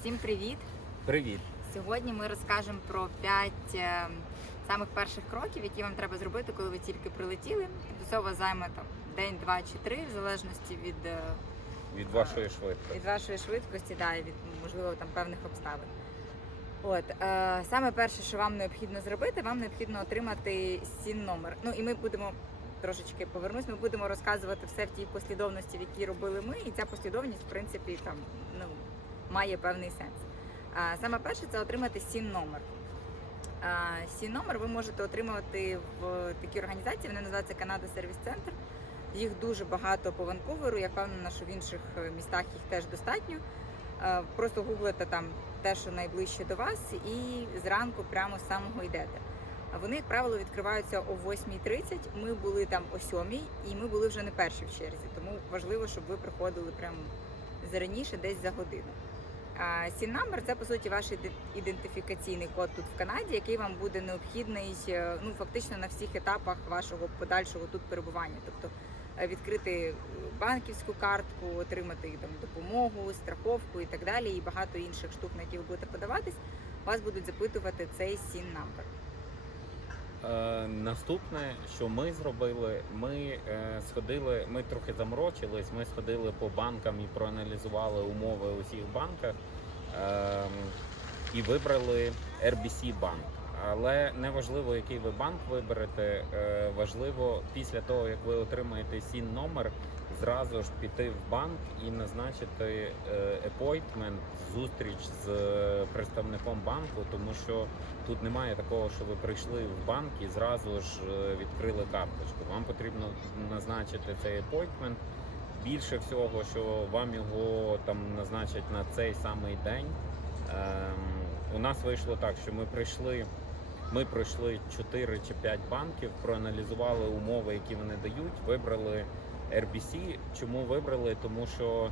Всім привіт! Привіт! Сьогодні ми розкажемо про 5 самих перших кроків, які вам треба зробити, коли ви тільки прилетіли. До цього займе там день, два чи три, в залежності від, е, Від вашої швидкості. від вашої швидкості, да, і від можливо там певних обставин. От е, саме перше, що вам необхідно зробити, вам необхідно отримати сін номер. Ну і ми будемо трошечки повернусь. Ми будемо розказувати все в тій послідовності, в якій робили ми, і ця послідовність, в принципі, там ну має певний сенс. Саме перше це отримати сін номер. Сін номер ви можете отримувати в такій організації, вони називаються Канада Сервіс Центр. Їх дуже багато по Ванкуверу. Я впевнена, що в інших містах їх теж достатньо. Просто гуглите там те, що найближче до вас, і зранку прямо з самого йдете. Вони, як правило, відкриваються о 8.30. Ми були там о 7 і ми були вже не перші в черзі. Тому важливо, щоб ви приходили прямо зараніше, десь за годину. Сін number – це по суті ваш ідентифікаційний код тут в Канаді, який вам буде необхідний е, ну фактично на всіх етапах вашого подальшого тут перебування. Тобто е, відкрити банківську картку, отримати там допомогу, страховку і так далі, і багато інших штук, на які ви будете подаватись, вас будуть запитувати цей сін number. Е, наступне, що ми зробили, ми сходили, ми трохи заморочились, ми сходили по банкам і проаналізували умови у всіх банках і вибрали RBC банк. Але не важливо, який ви банк виберете. е, важливо після того, як ви отримаєте сін номер, зразу ж піти в банк і назначити appointment, зустріч з представником банку, тому що тут немає такого, що ви прийшли в банк і зразу ж е, відкрили карточку. Вам потрібно назначити цей appointment. Більше всього, що вам його там назначать на цей самий день. Ем, у нас вийшло так, що ми прийшли. Ми пройшли 4 чи 5 банків, проаналізували умови, які вони дають, вибрали RBC. Чому вибрали? Тому що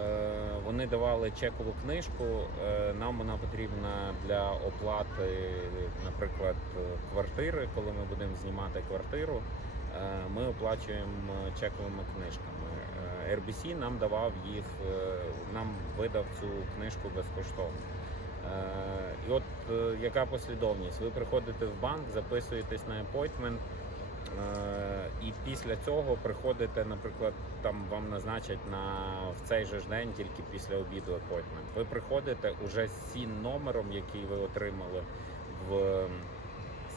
е, вони давали чекову книжку. Е, нам вона потрібна для оплати, наприклад, квартири, коли ми будемо знімати квартиру. Е, ми оплачуємо чековими книжками. RBC нам давав їх, е, нам видав цю книжку безкоштовно. Е, І от е, яка послідовність? Ви приходите в банк, записуєтесь на е, і після цього приходите, наприклад, там вам назначать на в цей же ж день, тільки після обіду appointment. Ви приходите уже з сін номером, який ви отримали в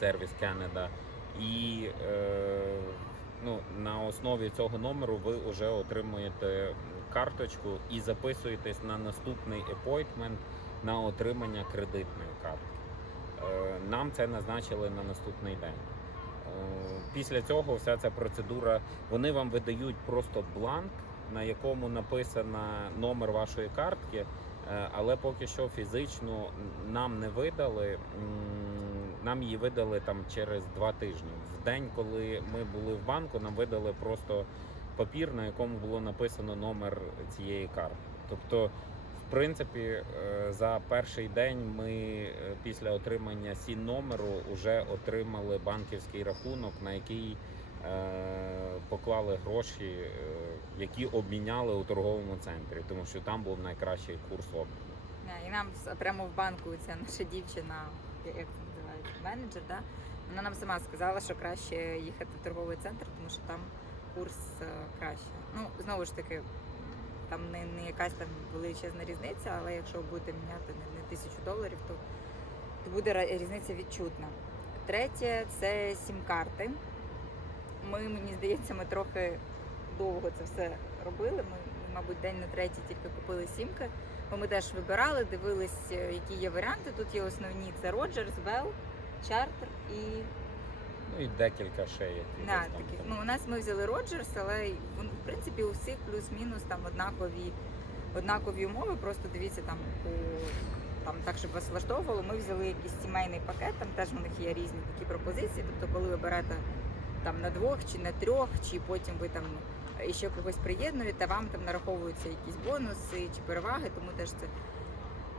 сервіс Canada, і ну, на основі цього номеру ви вже отримуєте карточку і записуєтесь на наступний appointment на отримання кредитної картки. Е, Нам це назначили на наступний день. Е, Після цього вся ця процедура, вони вам видають просто бланк, на якому написано номер вашої картки, е, але поки що фізично нам не видали. Нам її видали там через два тижні. В день, коли ми були в банку, нам видали просто папір, на якому було написано номер цієї картки. Тобто в принципі, е, за перший день ми е, після отримання сін номеру вже отримали банківський рахунок, на який е, поклали гроші, які обміняли у торговому центрі, тому що там був найкращий курс обміну. І нам прямо в банку ця наша дівчина, як менеджер, да? вона нам сама сказала, що краще їхати в торговий центр, тому що там курс е, краще. Ну, знову ж таки, там не, не якась там величезна різниця, але якщо будете міняти не, не тисячу доларів, то, то буде різниця відчутна. Третє це сім-карти. Ми, мені здається, ми трохи довго це все робили. Ми, мабуть, день на третій тільки купили сімки. Бо ми теж вибирали, дивились, е, які є варіанти. Тут є основні: це Роджерс, Bell, Charter і Ну і декілька ще які. да, таких. Ну, у нас ми взяли Роджерс, але в принципі у всіх плюс-мінус там однакові, однакові умови. Просто дивіться там по там так, щоб вас влаштовувало. Ми взяли якийсь сімейний пакет, там теж у них є різні такі пропозиції. Тобто, коли ви берете там на двох чи на трьох, чи потім ви там ще когось приєднуєте, вам там нараховуються якісь бонуси чи переваги, тому теж це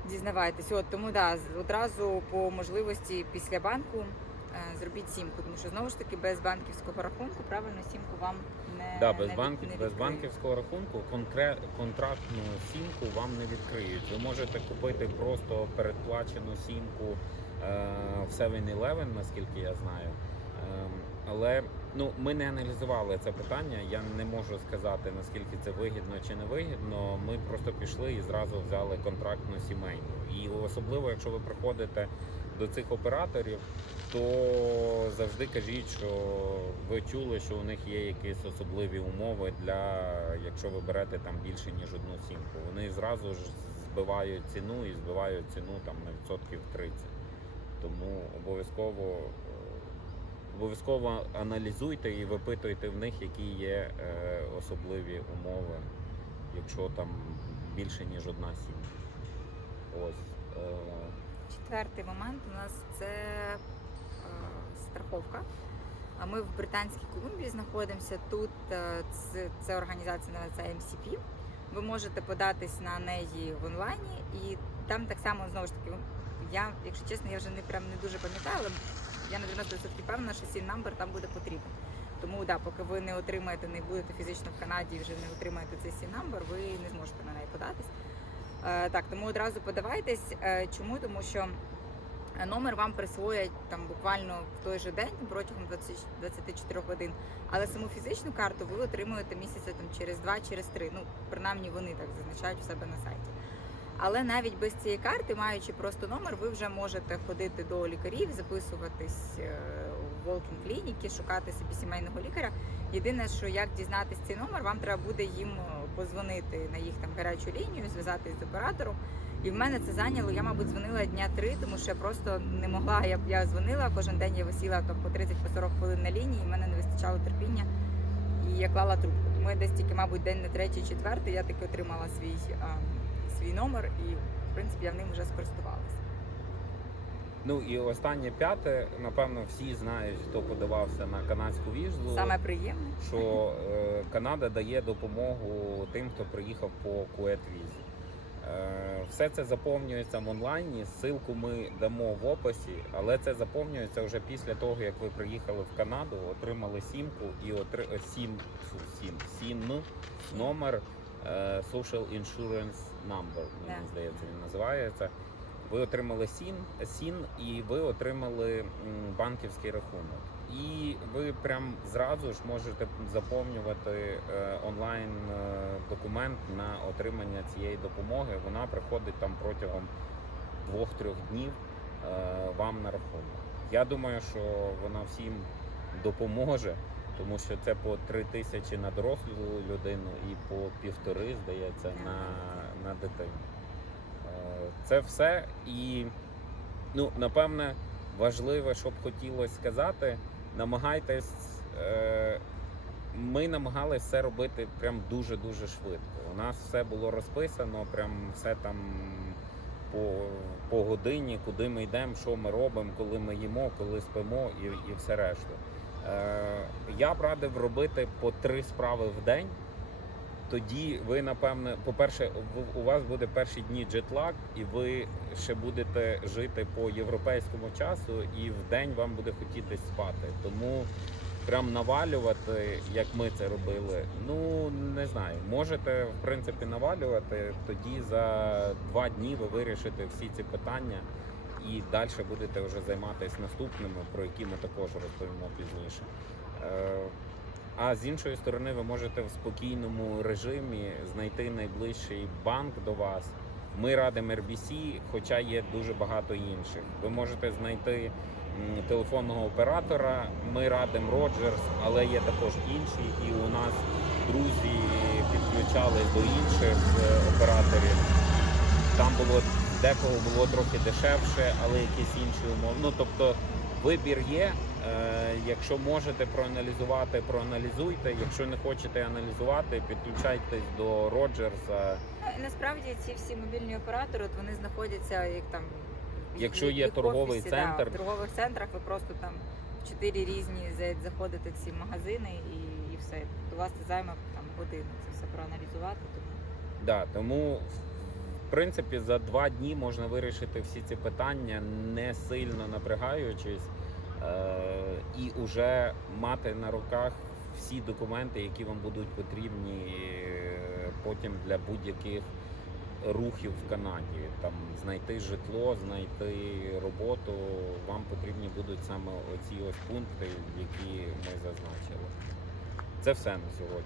дізнавайтесь. От тому да, одразу по можливості після банку е, зробіть сімку, тому що знову ж таки без банківського рахунку правильно сімку вам не Да, без, не, від- банк, не без банківського рахунку конкре, контрактну сімку вам не відкриють. Ви можете купити просто передплачену сімку е, в 7-Eleven, наскільки я знаю. Ем, але ну, ми не аналізували це питання. Я не можу сказати, наскільки це вигідно чи не вигідно. Ми просто пішли і зразу взяли контрактну сімейну. І особливо, якщо ви приходите до цих операторів, то завжди кажіть, що ви чули, що у них є якісь особливі умови для якщо ви берете там більше ніж одну сімку. Вони зразу ж збивають ціну і збивають ціну там на відсотків 30. Тому обов'язково обов'язково аналізуйте і випитуйте в них, які є е, особливі умови, якщо там більше ніж одна сім'я. Ось. Е, Четвертий момент у нас це е, страховка. А ми в Британській Колумбії знаходимося. Тут це, організація називається MCP. Ви можете податись на неї в онлайні, і там так само знову ж таки. Я, якщо чесно, я вже не прям не дуже пам'ятаю, але я на 90% певна, що сім number там буде потрібен. Тому да, поки ви не отримаєте, не будете фізично в Канаді і вже не отримаєте цей сім number, ви не зможете на неї податись. Е, так, тому одразу подавайтесь. Е, чому? Тому що е, номер вам присвоять там буквально в той же день протягом 20, 24 годин. Але саму фізичну карту ви отримуєте місяця там через два, через три. Ну, принаймні вони так зазначають в себе на сайті. Але навіть без цієї карти, маючи просто номер, ви вже можете ходити до лікарів, записуватись в walk-in клініки, шукати собі сімейного лікаря. Єдине, що як дізнатись цей номер, вам треба буде їм е, позвонити на їх там гарячу лінію, зв'язатись з оператором. І в мене це зайняло. Я, мабуть, дзвонила дня три, тому що я просто не могла. Я, я дзвонила кожен день. Я висіла там по 30-40 хвилин на лінії. і в мене не вистачало терпіння. І я клала трубку. Тому я десь тільки, мабуть, день на третій, четвертий я таки отримала свій, а, свій номер, і в принципі я ним вже скористувалася. Ну і останнє п'яте, напевно, всі знають, хто подавався на канадську візу. Саме приємне. що е, Канада дає допомогу тим, хто приїхав по кует-візі. Е, все це заповнюється в онлайні. Ссылку ми дамо в описі, але це заповнюється вже після того, як ви приїхали в Канаду, отримали сімку і отри... сім, сім, сім номер Social Insurance Number, мені Да. здається, він називається. Ви отримали СІН, СІН і ви отримали банківський рахунок. І ви прям зразу ж можете заповнювати е, онлайн е, документ на отримання цієї допомоги. Вона приходить там протягом двох-трьох днів е, вам на рахунок. Я думаю, що вона всім допоможе, тому що це по три тисячі на дорослу людину і по півтори, здається, на, на дитину. Е, Це все і ну, напевне важливе, що б хотілося сказати, намагайтесь. Е, ми намагалися все робити прям дуже-дуже швидко. У нас все було розписано, прям все там по, по годині, куди ми йдемо, що ми робимо, коли ми їмо, коли спимо і, і все решту. Е, я б радив робити по три справи в день. Тоді ви напевне, по-перше, у вас буде перші дні джетлаг, і ви ще будете жити по європейському часу, і в день вам буде хотітись спати. Тому прям навалювати, як ми це робили. Ну не знаю, можете в принципі навалювати. Тоді за два дні ви вирішите всі ці питання. І далі будете вже займатися наступними, про які ми також розповімо пізніше. Е, а з іншої сторони, ви можете в спокійному режимі знайти найближчий банк до вас. Ми радимо RBC, хоча є дуже багато інших. Ви можете знайти телефонного оператора. Ми радимо Rogers, але є також інші. І у нас друзі підключались до інших е, операторів. Там було декого було трохи дешевше, але якісь інші умови. Ну тобто вибір є. Е, якщо можете проаналізувати, проаналізуйте. Якщо не хочете аналізувати, підключайтесь до Роджерса. Ну насправді ці всі мобільні оператори, от вони знаходяться як там. Якщо є торговий офісі, центр. Да, в торгових центрах ви просто там в чотири різні заходите в ці магазини і, і все. У вас це займе там годину це все проаналізувати. Тому Да, тому принципі за два дні можна вирішити всі ці питання, не сильно напрягаючись. Е, і вже мати на руках всі документи, які вам будуть потрібні е, потім для будь-яких рухів в Канаді. Там знайти житло, знайти роботу. Вам потрібні будуть саме оці ось пункти, які ми зазначили. Це все на сьогодні.